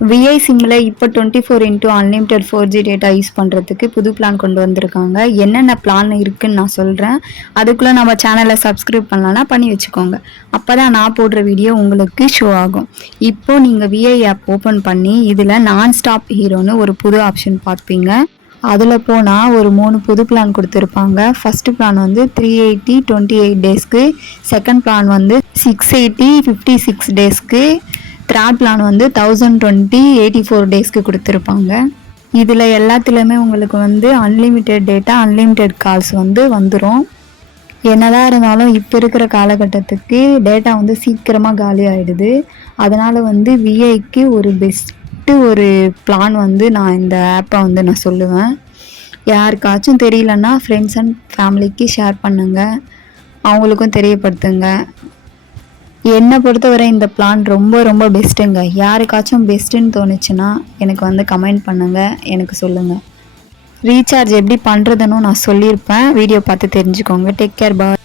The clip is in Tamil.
விஐ சிம்மில் இப்போ 24x unlimited 4G data use பண்ணுறதுக்கு புது பிளான் கொண்டு வந்திருக்காங்க. என்னென்ன பிளான் இருக்குன்னு நான் சொல்கிறேன். அதுக்குள்ளே நம்ம சேனலை சப்ஸ்கிரைப் பண்ணலான்னா பண்ணி வச்சுக்கோங்க. அப்போ தான் நான் போடுற வீடியோ உங்களுக்கு ஷோ ஆகும். இப்போது நீங்கள் விஐ ஆப் ஓப்பன் பண்ணி இதில் நான் ஸ்டாப் ஹீரோன்னு ஒரு புது ஆப்ஷன் பார்ப்பீங்க. அதில் போனால் ஒரு 3 புது பிளான் கொடுத்துருப்பாங்க. ஃபஸ்ட்டு பிளான் வந்து 380 28 டேஸ்க்கு, செகண்ட் பிளான் வந்து 680 56 டேஸ்க்கு, தேர்ட் பிளான் வந்து 1020 84 டேஸ்க்கு கொடுத்துருப்பாங்க. இதில் எல்லாத்துலேயுமே உங்களுக்கு வந்து அன்லிமிட்டெட் டேட்டா அன்லிமிட்டெட் கால்ஸ் வந்து வந்துடும். என்னதான் இருந்தாலும் இப்போ இருக்கிற காலகட்டத்துக்கு டேட்டா வந்து சீக்கிரமாக காலி ஆகிடுது. அதனால் வந்து விஐக்கு ஒரு பெஸ்ட்டு ஒரு பிளான் வந்து நான் இந்த ஆப்பை வந்து நான் சொல்லுவேன். யாருக்காச்சும் தெரியலன்னா ஃப்ரெண்ட்ஸ் அண்ட் ஃபேமிலிக்கு ஷேர் பண்ணுங்கள், அவங்களுக்கும் தெரியப்படுத்துங்க. என்னை பொறுத்தவரை இந்த பிளான் ரொம்ப ரொம்ப பெஸ்ட்டுங்க. யாருக்காச்சும் பெஸ்ட்டுன்னு தோணுச்சுன்னா எனக்கு வந்து கமெண்ட் பண்ணுங்கள், எனக்கு சொல்லுங்கள். ரீசார்ஜ் எப்படி பண்ணுறதுன்னு நான் சொல்லியிருப்பேன். வீடியோ பார்த்து தெரிஞ்சுக்கோங்க. டேக் கேர், பாய்.